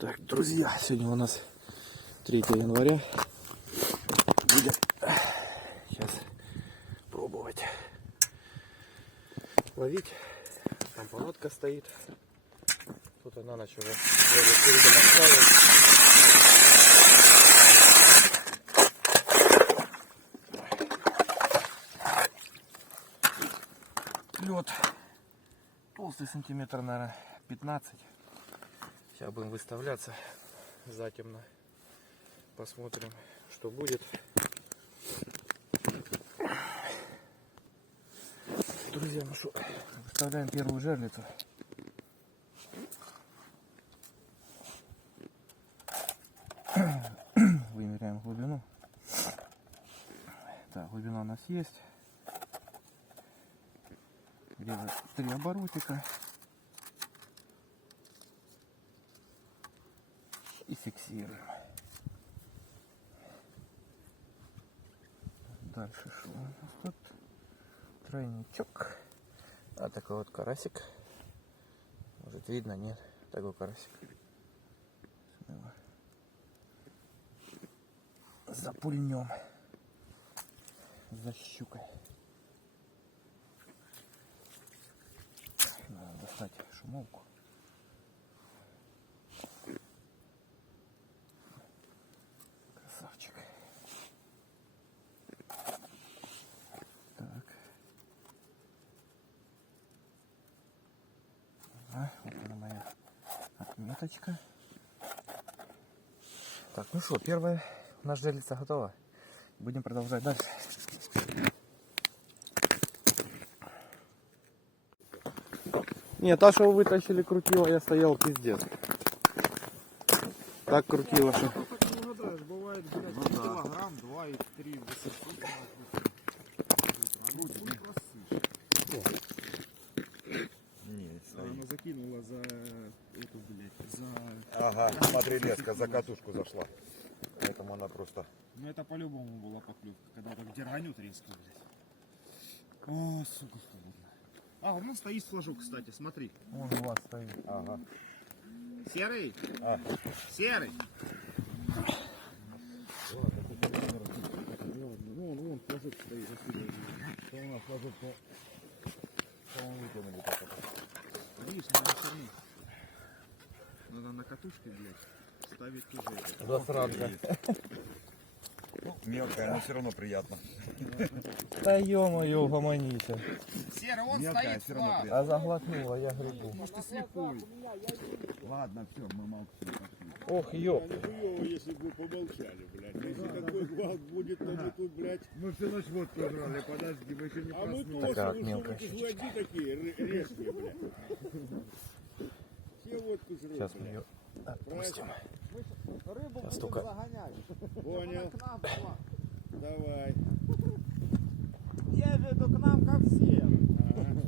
Так, друзья, сегодня у нас 3 января. Будем сейчас пробовать ловить. Там палатка стоит. Тут на ночь уже передом оставил. Лед толстый, сантиметр, наверное, 15. Сейчас будем выставляться затемно. Посмотрим, что будет. Друзья, ну что, выставляем первую жерлицу. Вымеряем глубину. Так, глубина у нас есть. Где-то 3 оборотика. И фиксируем. Дальше что у нас тут? Тройничок. А такой вот карасик. Может видно, нет? Такой карасик. Смело. Запульнем. За щукой. Надо достать шумовку. Красавчик. Так. Вот она моя отметочка. Так, ну что, первая наша жерлица готова. Будем продолжать дальше. Нет, та, что вы вытащили, крутила, я стоял пиздец. Так крутила, что... Бывает, блядь, килограмм, 2 и 3 высоты. Она закинула за эту, блядь, за... Ага, смотри, леска за катушку зашла. Поэтому она просто... Ну это по-любому была поклевка, когда так дерганет резко, блядь. О, сука, холодно. А, вон стоит флажок, кстати, смотри. Он у вас стоит. Ага. Серый? А. Серый? Вон флажок стоит. Что у нас флажок по-моему выкинули. Видишь, надо все равно. Надо на катушке, блядь, ставить уже. Засранка. Мелкая, но все равно приятно. Да ё-моё, угомоните. Серый, он Мелкая, стоит все равно флаг. приятно. А заглотнула, я грибу. Может, ты слепой. Ладно, все, мы молчим. Ох, ёп. Нихуево, если бы помолчали, блядь. Если такой гвалт будет, то мы тут, блядь. Мы всю ночь водку жрали, подожди, мы еще не А мы проснулись. тоже, Такая мелкая вы что, одни такие резкие, блядь. Все водку жрут, Сейчас мы блядь. ее отпустим. Рыбу Сейчас только загонять. Понял. К нам шла. Давай. Я веду к нам ко всем.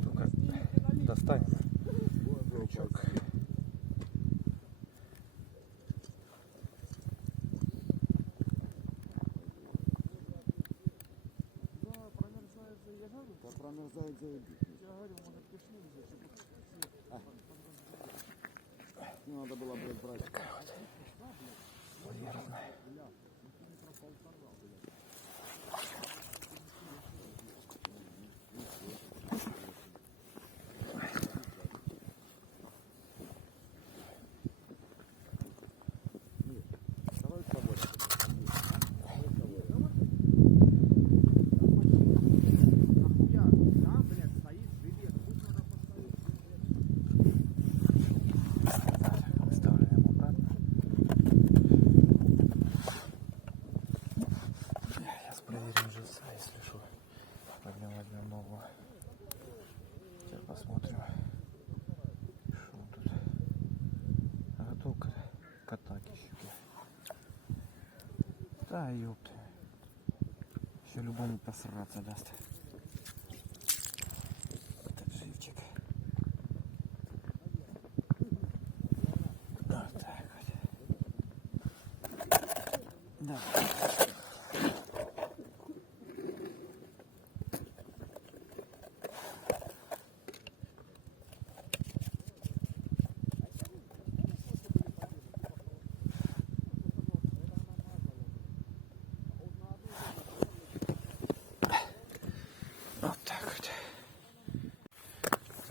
только достанем крючок. Промерзает заебись. Я говорю, может, пиши уже, надо было, блядь, брать. Такая вот полярная. Там, блядь, стоит жилет. Тут надо поставить Выставляем обратно. Сейчас проверим живца, если что. Возьмем ногу. Сейчас посмотрим, что тут. Готов к атаке щуки. Да ёпта. Еще любому посраться даст. Этот живчик. Вот так вот. Да.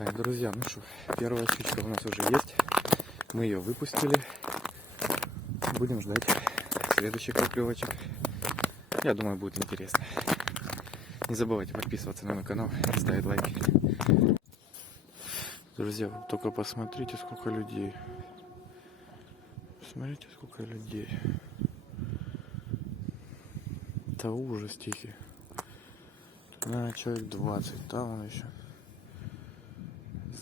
Так, друзья, ну что, первая щучка у нас уже есть. Мы ее выпустили. Будем ждать следующих поклевочек. Я думаю, будет интересно. Не забывайте подписываться на мой канал, ставить лайки. Друзья, вы только посмотрите, сколько людей. Посмотрите, сколько людей. Это ужас тихий. Тут, наверное, человек 20. Там он еще.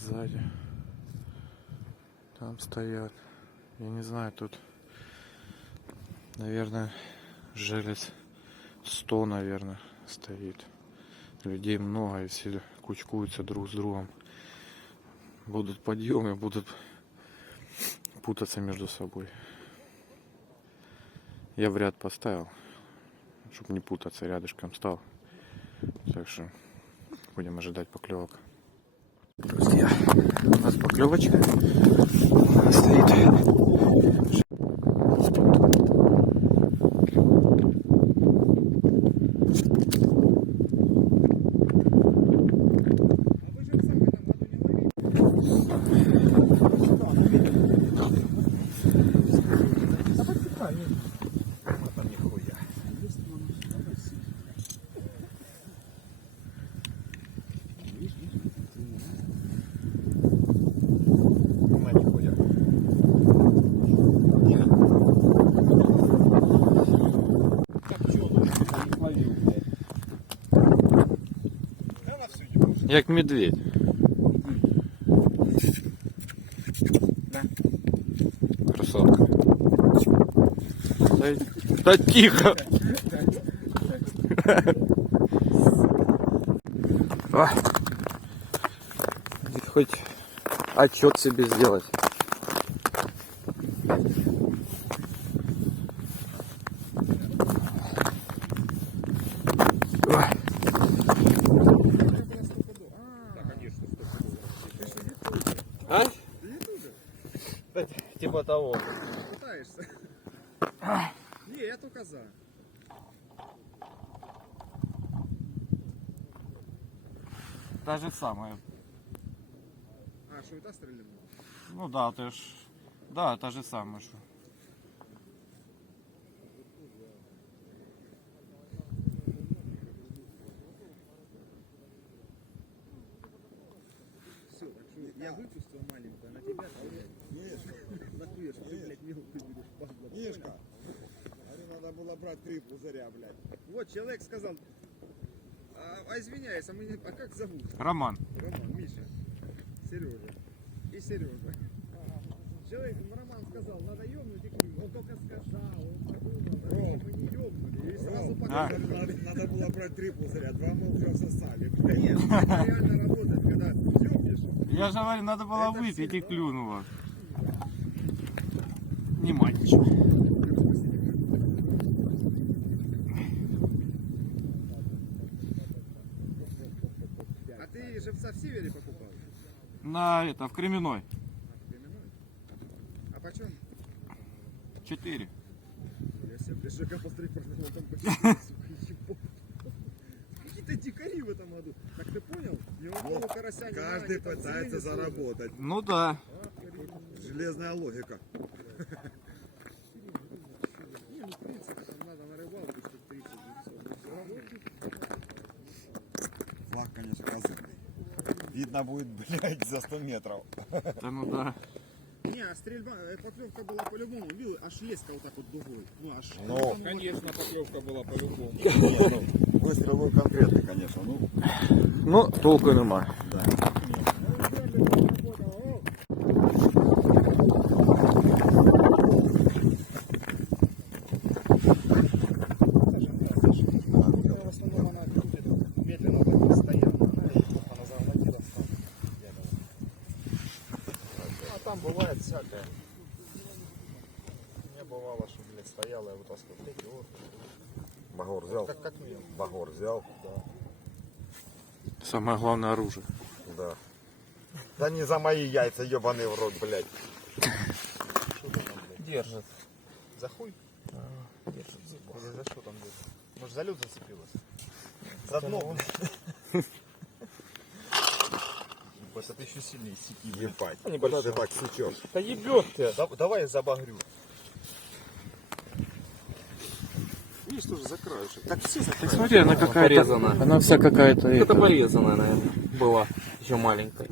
Сзади. Там стоят. Я не знаю, тут, наверное, желез 100, наверное, стоит. Людей много, и все кучкуются друг с другом. Будут подъемы, будут путаться между собой. Я в ряд поставил, чтобы не путаться, рядышком стал. Так что будем ожидать поклевок. Друзья, у нас поклевочка. Она стоит. Як медведь. Да. Красотка. Да тихо. Хоть отчет себе сделать. А? Типа того. Пытаешься? Не, я только за. Та же самая. А, что это стрельнуло? Ну да, ты ж. Да, та же самая. Что. Все, так что я выпустил маленькую, а на тебя нахуешь, ты, блядь, мелкую будешь падла. Мишка, надо было брать 3 пузыря, блядь. Вот человек сказал, извиняюсь, а как зовут? Роман. Роман, Миша, Сережа и Сережа. Человек, Роман сказал, надо ёбнуть и клюнуть. Он только сказал, он подумал, да, мы не ёбнули. И сразу показал. Надо было брать 3 пузыря, 2 мы уже сосали, блядь. Нет, это реально работает, когда ёбнешь. Я же говорю, надо было Это выпить и всегда. клюнуло. Не ничего. А ты живца в Севере покупал? На это, в Кременной. А почем? 4. Я себе пришел посмотреть, продавал там по 4, сука, ебать. Какие-то дикари в этом году. Так ты понял? Ни у одного карася не Каждый надо, там пытается зелени заработать. Ну да. Железная логика. Не, ну в принципе там надо на рыбалку штук 30 живцов. Но все равно. Флаг, конечно, козырный. Видно будет, блядь, за 100 метров. Да ну да. Не, а стрельба, поклевка была по-любому. Видел, аж леска вот так вот дугой. Ну, аж... Ну, Конечно, поклевка была по-любому. выстрел был конкретный, конечно. Ну, Ну, толку нема. да. В основном она крутит медленно, вот так постоянно. Она за мотивом а там бывает всякое. Не бывало, что, блядь, стояла, я вытаскивал. Вот. Багор взял. Как мел. Багор взял. Самое главное оружие. Да. Да не за мои яйца, ебаный в рот, блядь. Держит. За хуй? Держит. Или за что там держит? Может, за лед зацепилась? За дно. это ты еще сильнее сики. Ебать. Ну, Куда небольшой. ты так сечешь? Да ебёт ты. Давай я забагрю. Видишь, тоже за краешек. Так все за Ты краешек. смотри, она какая-то... порезана. Она вся какая-то... Это порезанная, наверное, была. Еще маленькая.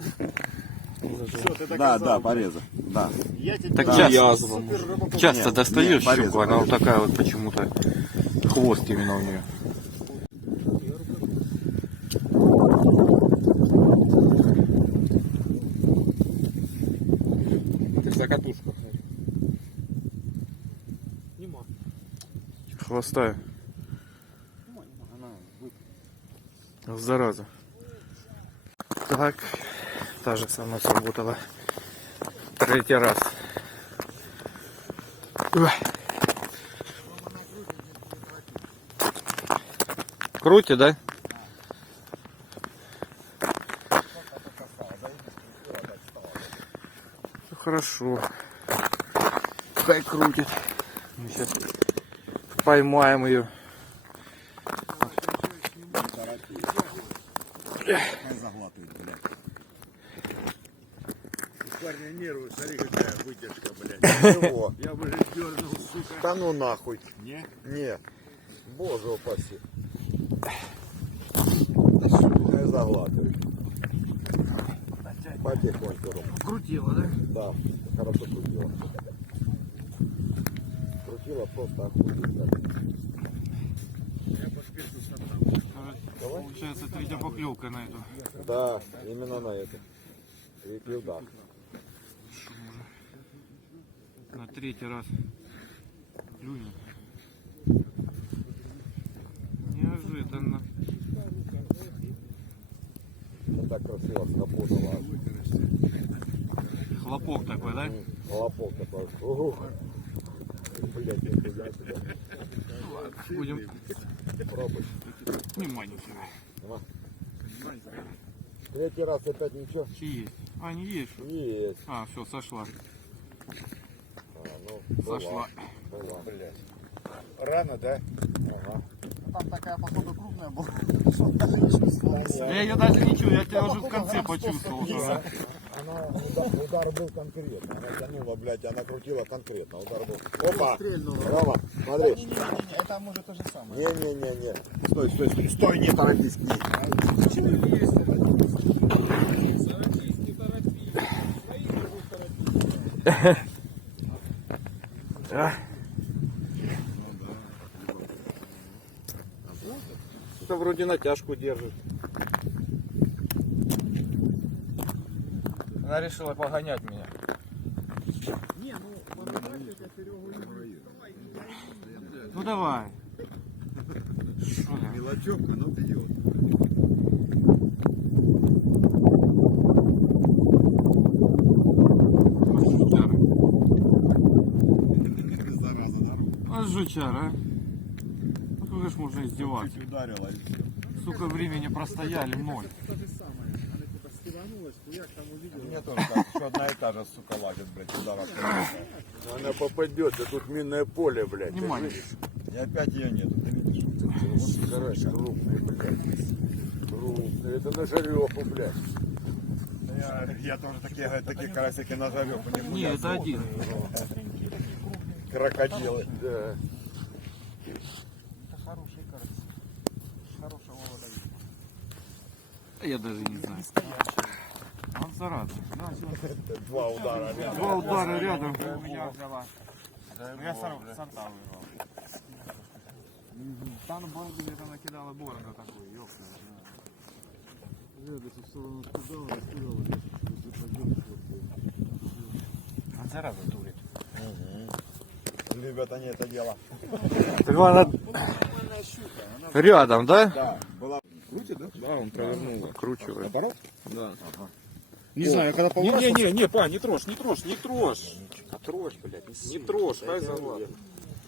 Все, ты Да, пореза. Да. Я тебе Так говорю, часто. супер рыбаков. Часто Нет, достаешь нет, щуку, она вот порезала. такая вот почему-то. Хвост именно у нее. Ты за катушку. Нема. Хвостая. Зараза. Так, та же самая сработала. Третий раз. Ой. Крутит, да? Ну, хорошо. Хай крутит. Мы сейчас поймаем ее. Хай заглатывает, блядь. Парня нервы, смотри, какая вытяжка, блядь. Чего? Я бы же дернул, сука. Да ну нахуй. Не? Не. Боже упаси. Хай заглатывает. Потихоньку, Ром. Крутила, да? Да, хорошо крутила. Крутила просто охуенно. Я подпишу сам там. Получается третья поклевка на эту. Да, именно на это. Крепил, да. На третий раз клюнет. Неожиданно. Вот так красиво сработало. Хлопок такой, да? Хлопок такой. Ух. Блять, нихуя себе. Будем Пробуй. внимание сюда. На. Третий раз опять ничего? Чи есть? А, не есть. Что? ли? Есть. А, все, сошла. А, ну, Сошла. была. Блядь. Рано, да? Ага. Там такая, походу, крупная была, что даже не чувствовался. Я ее даже не чую, я тебя уже в конце почувствовал. Она, удар был конкретно. Она тянула, блядь, она крутила конкретно. Удар был. Опа! Стрельнула. Рома, смотри. Не-не-не, это может то же самое. Не-не-не-не. Стой, стой, стой. Стой, не торопись к ней. Это вроде натяжку держит. Она решила погонять меня. Не, ну, фотографию я Серегу не вижу. Ну давай. Что там? Мелочевка, но бьет. Зараза, да? А жучара, а? Ну как же можно издеваться? Чуть ударила. Сука, времени простояли, ноль. То же самое. Она типа стиванулась, хуяк там увидела. Мне тоже так, еще одна и та же, сука, лазит, блядь, удара. Она попадет, а тут минное поле, блядь. ты Внимание. видишь? И опять ее нету, ты видишь? Вот карась крупный, блядь. Крупный. Это на жареху, блядь. Я тоже такие карасики на жареху не Не, это один. Крокодилы. Да. Это хороший карась. Хорошего водоема. Я даже не знаю. Он зараза. Два удара. Два удара рядом. У меня взяла. Я сорта вырвал. Там бомбу где-то накидала борода такой, ёпта. Он зараза дурит. Любят они это дело. Так она рядом, да? Да, была. Да, он провернул. Кручивает. Да. Не знаю, когда Не, па, не трожь, не трожь, не трожь. А трожь, блядь, Не трожь, хай заглатывает.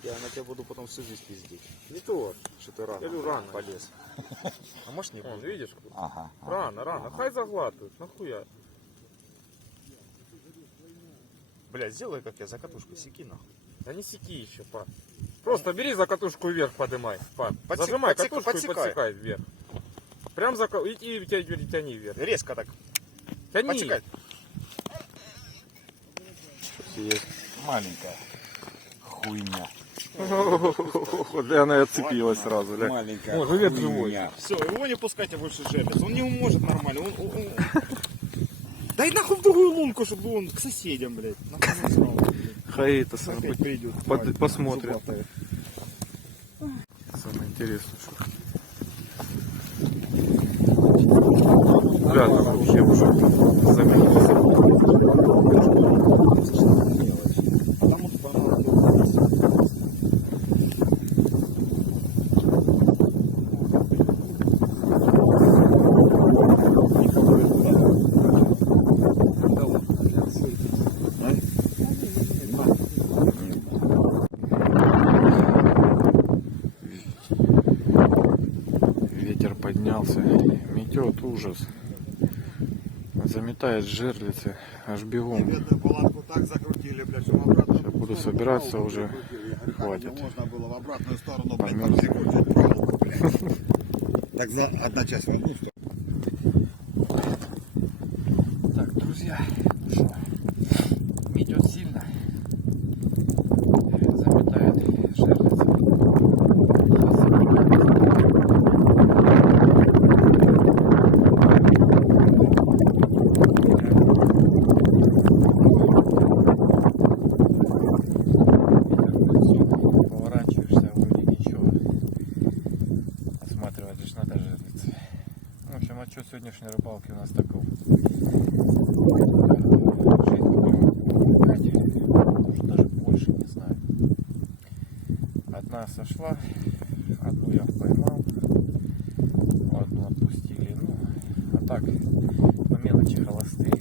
Я на тебя буду потом всю жизнь пиздеть. Не то, что ты рано, Я говорю, рано. полез. А может не Вон, буду? видишь? Ага. Рано, хай заглатывают, нахуя. Блядь, сделай как я, за катушку секи нахуй. Да не секи еще, па. Просто бери за катушку вверх, подымай, па. Зажимай катушку и подсекай. подсекай вверх. Прям за и тяни вверх. Резко так. Тяни. Почекай. Есть. Маленькая хуйня. Да она и отцепилась сразу, да. Маленькая О, живет хуйня. живой. Все, его не пускайте больше жерлиц. Он не может нормально. Дай нахуй в другую лунку, чтобы он к соседям, блядь. Нахуй он сразу, блядь. Хаитос Опять придет. посмотрим. Зубатая. Самое интересное, что. Ребята вообще уже заметились. Там вот банан. Ветер поднялся, метет ужас. Заметает жерлицы, аж бегом. Бедную палатку так закрутили, блядь, что в обратную Сейчас буду сторону собираться проволоку уже. закрутили. Я говорю, Хватит. как это можно было в обратную сторону, блядь, Померз. там закрутить проволоку, блядь. Так за одна часть в одну сторону. Так, друзья, ну что, метет сильно. Заметает жерлицы. Поворачиваешься, вроде ничего. Осматривать лишь надо жерлицы. В общем, отчет сегодняшней рыбалки у нас таков. Может даже больше, не знаю. Одна сошла, одну я поймал, одну отпустили. Ну, а так, по мелочи холостые.